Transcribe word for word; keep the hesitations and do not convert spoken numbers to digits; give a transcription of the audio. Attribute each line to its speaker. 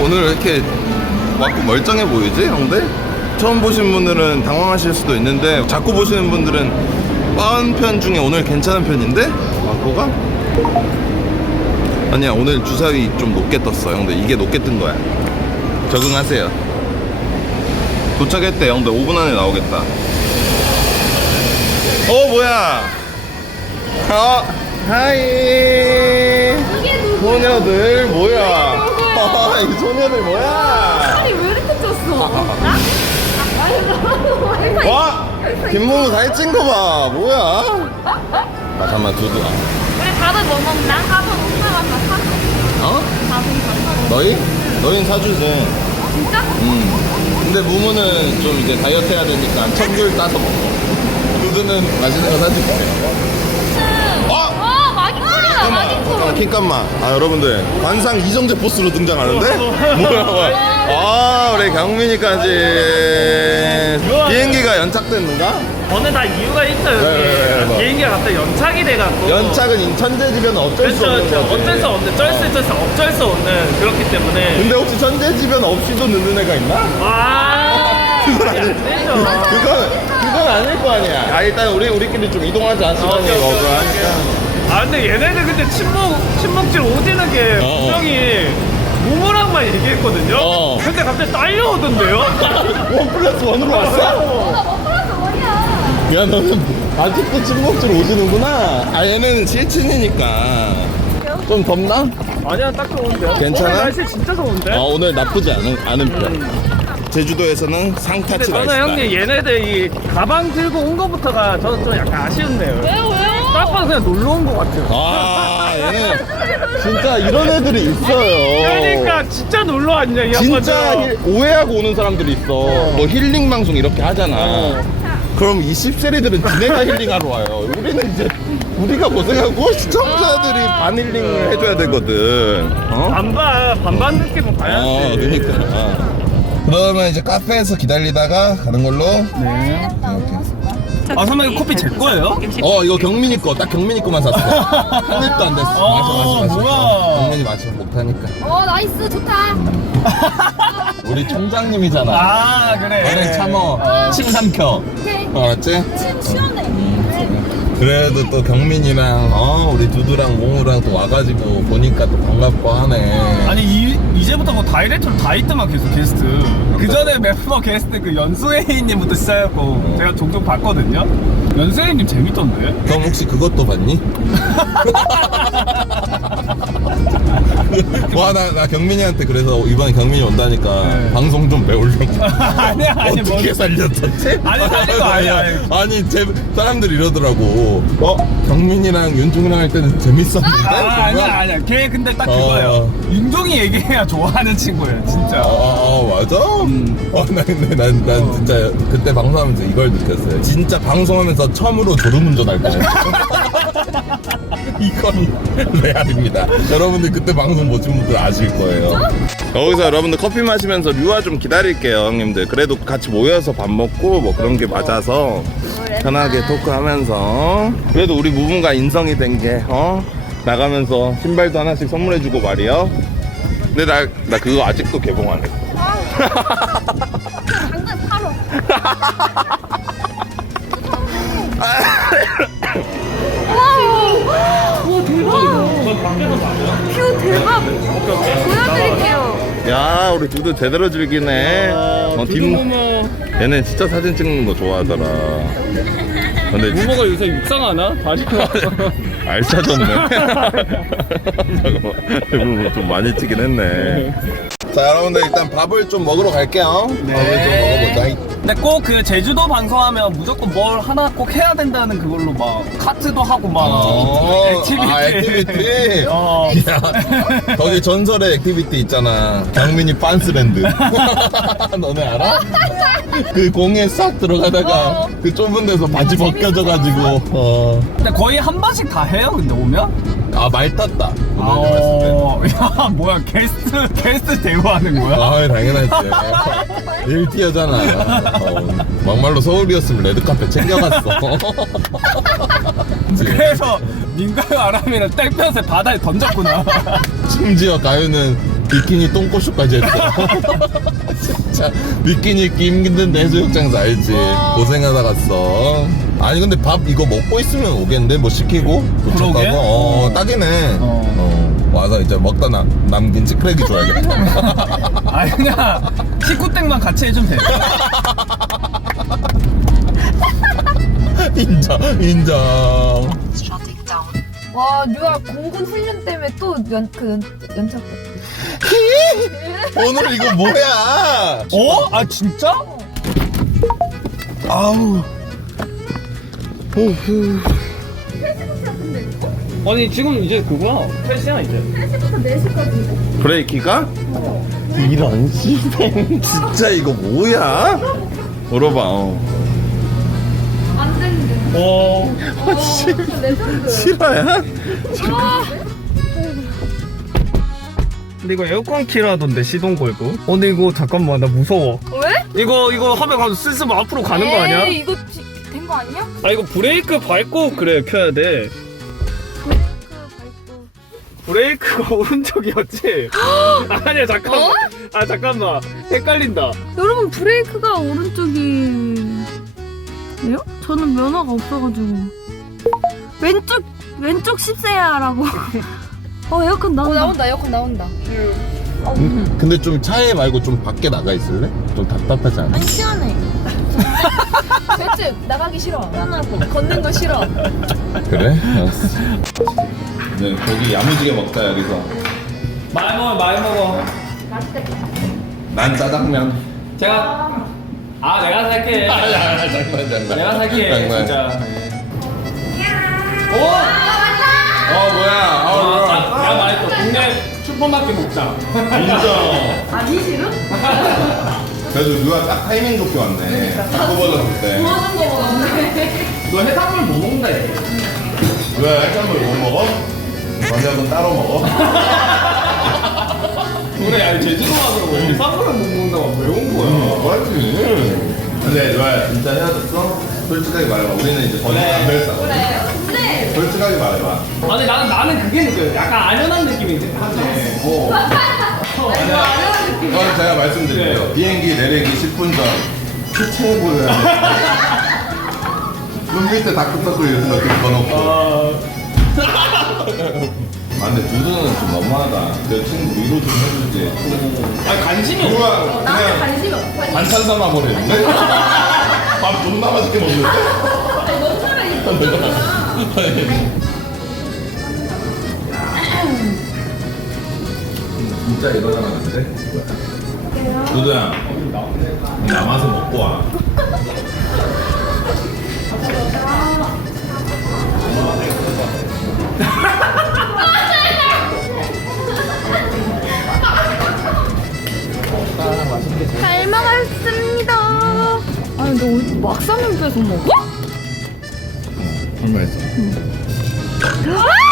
Speaker 1: 오늘 왜 이렇게 왔고 멀쩡해 보이지 형들? 처음 보신 분들은 당황하실 수도 있는데 자꾸 보시는 분들은 빠른 편 중에 오늘 괜찮은 편인데? 왔고가? 아니야 오늘 주사위 좀 높게 떴어 형들. 이게 높게 뜬 거야. 적응하세요. 도착했대 형들. 오 분 안에 나오겠다. 어 뭐야? 어 하이 소녀들 뭐야? 아, 이 소녀들 뭐야?
Speaker 2: 아니 왜 이렇게 쪘어? 나? 아니
Speaker 1: 와 김모모 살찐 거 봐. 뭐야? 아 잠깐만 두두.
Speaker 2: 우리 밥은 뭐 먹나? 밥은 오빠가 다 사줘.
Speaker 1: 어?
Speaker 2: 밥은 다 사줘.
Speaker 1: 너희? 너희는 사주지.
Speaker 2: 진짜?
Speaker 1: 음. 근데 무무는 좀 이제 다이어트 해야 되니까 천귤 따서 먹어. 두두는 맛있는 거 사줄게. 어?
Speaker 2: 어 마기콜이다
Speaker 1: 잠깐만,
Speaker 2: 마기콜.
Speaker 1: 킹깐만. 아 여러분들 관상 이정재 포스로 등장하는데? 뭐야 뭐야. 아 우리 경민이까지. 비행기가 연착됐는가?
Speaker 3: 저는 다 이유가 있어요.
Speaker 1: 네, 네, 네, 네.
Speaker 3: 비행기가 갑자기 연착이 돼갖고.
Speaker 1: 연착은 이 천재지변은 어쩔 수
Speaker 3: 그렇죠,
Speaker 1: 없는
Speaker 3: 그렇죠.
Speaker 1: 거지.
Speaker 3: 어쩔 수 없는, 쩔 수 있어서 어쩔 수 없는 그렇기 때문에.
Speaker 1: 근데 혹시 천재지변 없이도 늦는 애가 있나?
Speaker 3: 아,
Speaker 1: 그건
Speaker 3: 그게
Speaker 1: 아니-
Speaker 3: 안 되죠.
Speaker 1: 그건 그건 아닐 거 아니야. 아 일단 우리 우리끼리 좀 이동하자. 시간이
Speaker 3: 오케이, 오케이,
Speaker 1: 먹고
Speaker 3: 오케이.
Speaker 1: 하니까.
Speaker 3: 아, 근데 얘네들 근데 침묵, 침묵질 오지는 게
Speaker 1: 어, 어.
Speaker 3: 분명히 모모랑만 얘기했거든요.
Speaker 1: 어.
Speaker 3: 근데 갑자기 딸려오던데요?
Speaker 1: 원 플러스 원으로 왔어?
Speaker 2: 뭐 플러스 원이야.
Speaker 1: 야 너는 아직도 침묵질 오시는구나. 아 얘는 실친이니까. 좀 덥나?
Speaker 3: 아니야, 딱 좋은데요?
Speaker 1: 괜찮아?
Speaker 3: 오늘 날씨 진짜 좋은데?
Speaker 1: 아 오늘 나쁘지 않은 않은 편. 제주도에서는
Speaker 3: 근데
Speaker 1: 상타치
Speaker 3: 저는
Speaker 1: 날씨다.
Speaker 3: 형님 얘네들 이 가방 들고 온 거부터가 저는 좀 약간 아쉬운데요.
Speaker 2: 왜요 왜요?
Speaker 3: 딱 봐도 그냥 놀러 온 거 같아요.
Speaker 1: 아 얘는 진짜 이런 애들이 있어요.
Speaker 3: 그러니까 진짜 놀러 왔냐 이
Speaker 1: 진짜
Speaker 3: 양반들.
Speaker 1: 힐- 오해하고 오는 사람들이 있어. 뭐 힐링 방송 이렇게 하잖아. 그럼 이 씹새리들은 지네가 힐링하러 와요. 우리는 이제 우리가 고생하고 시청자들이 반 힐링을 해줘야 되거든. 어?
Speaker 3: 반반 반반 느낌은 봐야지.
Speaker 1: 어, 그러니까. 그러면 이제 카페에서 기다리다가 가는 걸로.
Speaker 3: 네. 아 선배님 커피 제 거예요?
Speaker 1: 어 이거 경민이 거. 딱 경민이 거만 샀어. 한 입도 안 됐어.
Speaker 3: 아,
Speaker 1: 마셔 마셔 마셔.
Speaker 3: 뭐야.
Speaker 1: 경민이 마시면 못하니까.
Speaker 2: 어 나이스 좋다.
Speaker 1: 우리 총장님이잖아.
Speaker 3: 아 그래.
Speaker 1: 너네 참어. 침 삼켜.
Speaker 2: 오케이.
Speaker 1: 어, 알았지?
Speaker 2: 침 시원해.
Speaker 1: 그래도 또 경민이랑 어 우리 두두랑 몽우랑 또 와가지고 보니까 또 반갑고 하네.
Speaker 3: 아니 이, 이제부터 뭐 다이렉트로 다 있더만 계속 게스트. 그 전에 멤버 게스트 그 연수혜인님부터 시작했고 제가 종종 봤거든요. 연수혜인님 재밌던데.
Speaker 1: 그럼 혹시 그것도 봤니? 와 나 나 경민이한테 그래서 이번에 경민이 온다니까
Speaker 3: 네.
Speaker 1: 방송 좀 배우려고.
Speaker 3: 아니야 아니 뭐.
Speaker 1: 어떻게 살렸었지?
Speaker 3: 아니, 살린 거 아니야, 아니.
Speaker 1: 아니 제 사람들이 이러더라고. 어 경민이랑 윤중이랑 할 때는 재밌었는데.
Speaker 3: 아 아니야 아니야. 걔 근데 딱 그거예요.
Speaker 1: 어.
Speaker 3: 윤종이 얘기해야 좋아하는 친구예요 진짜.
Speaker 1: 아, 아 맞아?
Speaker 3: 음.
Speaker 1: 어, 나 근데 난, 난 진짜 그때 방송하면서 이걸 느꼈어요. 진짜 방송하면서 처음으로 졸음운전할 뻔했어. 이건 레알입니다. 여러분들 그때 방송 보신 분들 아실 거예요. 여기서 여러분들 커피 마시면서 류아 좀 기다릴게요, 형님들. 그래도 같이 모여서 밥 먹고 뭐 그런 게 맞아서 편하게 토크하면서. 그래도 우리 무분가 인성이 된 게 어? 나가면서 신발도 하나씩 선물해주고 말이요. 근데 나, 나 그거 아직도 개봉 안 했어.
Speaker 2: 당근 팔어. 와 대박이다.
Speaker 3: 저 밖에서 봐요.
Speaker 2: 뷰 대박. 보여드릴게요.
Speaker 1: 야 우리 두두 제대로 즐기네. 어, 뒷
Speaker 3: 두두모모.
Speaker 1: 얘네 진짜 사진 찍는 거 좋아하더라. 근데 진-
Speaker 3: 모모가 요새 육상하나? 다리가.
Speaker 1: 알짜졌네. 잠깐만 좀 많이 찍긴 했네. 자 여러분들 일단 밥을 좀 먹으러 갈게요. 밥을 좀 먹어보자.
Speaker 3: 근데 꼭 그 제주도 방송하면 무조건 뭘 하나 꼭 해야 된다는 그걸로 막 카트도 하고 막
Speaker 1: 어,
Speaker 3: 액티비티.
Speaker 1: 아 액티비티.
Speaker 3: 어.
Speaker 1: 야, 거기 전설의 액티비티 있잖아. 경민이 빤스랜드. 너네 알아? 그 공에 싹 들어가다가
Speaker 2: 어.
Speaker 1: 그 좁은 데서 바지 벗겨져가지고. 어.
Speaker 3: 근데 거의 한 번씩 다 해요. 근데 오면?
Speaker 1: 아 말 탔다.
Speaker 3: 어. 야 뭐야 게스트 게스트 대우하는 거야?
Speaker 1: 아 당연하지. 일 티어잖아. 어, 막말로 서울이었으면 레드카펫 챙겨갔어.
Speaker 3: 그래서 민가요 아람이는 땡볕에 바다에 던졌구나.
Speaker 1: 심지어 가요는 비키니 똥꼬쇼까지 했어. 진짜 비키니 입기 힘든데 해수욕장에서 알지. 고생하다 갔어. 아니 근데 밥 이거 먹고 있으면 오겠는데 뭐 시키고
Speaker 3: 그러게?
Speaker 1: 도착하고 어 딱이네.
Speaker 3: 어.
Speaker 1: 어. 와서 이제 먹다 남, 남긴 찌끄레기 줘야겠다.
Speaker 3: 아니 그냥 식구땡만 같이 해주면 돼.
Speaker 1: 인정 인정.
Speaker 2: 와 류아 공군 훈련 때문에 또 연 그 연 연착.
Speaker 1: 오늘 이거 뭐야?
Speaker 3: 어? 아 진짜? 아우. 오후. 아니 지금 이제 그거야. 셋이야 이제.
Speaker 2: 세 시부터 네 시까지.
Speaker 1: 브레이키가? 이런 씨발 진짜 이거 뭐야? 물어봐. 어.
Speaker 2: 안 되는데.
Speaker 3: 어.
Speaker 2: 어, 진짜 레전드.
Speaker 1: 실화야?
Speaker 3: 근데 이거 에어컨 키라던데 시동 걸고. 어 근데 이거 잠깐만 나 무서워.
Speaker 2: 왜?
Speaker 3: 이거 이거 하면 가서 슬슬 앞으로 가는 거 아니야?
Speaker 2: 에이, 이거 된 거 아니야?
Speaker 3: 아 이거 브레이크 밟고 그래 켜야 돼.
Speaker 2: 브레이크 밟고.
Speaker 3: 브레이크가 오른쪽이었지? 아니야 잠깐만.
Speaker 2: 어?
Speaker 3: 아 잠깐만 헷갈린다.
Speaker 2: 여러분 브레이크가 오른쪽이에요? 저는 면허가 없어가지고 왼쪽 왼쪽 십세야라고. 어 에어컨 나온다. 나온다 에어컨 나온다.
Speaker 1: 음, 근데 좀 차에 말고 좀 밖에 나가 있을래? 좀 답답하지 않아?
Speaker 2: 아니 시원해. 셋째 나가기 싫어. 편하고 걷는 거 싫어.
Speaker 1: 그래? 알았어. 네, 고기 야무지게 먹자 여기서.
Speaker 3: 많이 먹어 많이 먹어.
Speaker 2: 맛있겠다.
Speaker 1: 난 짜장면.
Speaker 3: 제가 아 내가 살게.
Speaker 1: 아니야, 장난 장난.
Speaker 3: 내가 살게
Speaker 1: 장난.
Speaker 3: 진짜. 오!
Speaker 1: 어 뭐야? 어 뭐야?
Speaker 3: 내가 말했어. 동네 슈퍼마켓 먹자.
Speaker 1: 인정.
Speaker 2: 아니 싫어?
Speaker 1: 그래도 누가 딱 타이밍 좋게 왔네. 딱 뽑아줬을 때.
Speaker 2: 좋아하는 거 먹었네.
Speaker 3: 너 해산물 못 먹는다 이제.
Speaker 1: 왜 해산물 못 먹어? 저녁은 따로 먹어?
Speaker 3: 그래 아니 제주도 와서 왜 해산물을 못 먹는다고 왜 온 거야?
Speaker 1: 맞지. 근데 누가 진짜 헤어졌어? 솔직하게 말해봐. 우리는 이제 거짓말 안 할 사람.
Speaker 2: 그래. 근데
Speaker 1: 솔직하게 말해봐.
Speaker 3: 아니 나는 나는 그게 느껴요. 약간 아련한 느낌이 하네.
Speaker 1: 어.
Speaker 2: 아니 뭐 아련한 느낌.
Speaker 1: 그건 제가 말씀드릴게요. 비행기 내리기 십 분 전 추천해 보여야 돼. 눈 밑에 다크서클 이런 거 좀 넣어놓고. 아 근데 두두는 좀 너무하다. 내 친구 위로 좀 해주지.
Speaker 3: 아니 관심이 없어.
Speaker 1: 누가
Speaker 2: 나한테
Speaker 1: 그냥
Speaker 2: 관심이 없어.
Speaker 1: 반찬 삼아 버리는데? 밥 존나 맛있게 먹는데?
Speaker 2: 아니 뭔 사람이 있어.
Speaker 1: 진짜 이러다가 안 돼? 두두야 남아서 먹고 와.
Speaker 2: 잘 먹었습니다. 아니 너 어디 막상을 빼서 먹어?
Speaker 1: 얼마였어?
Speaker 2: 아!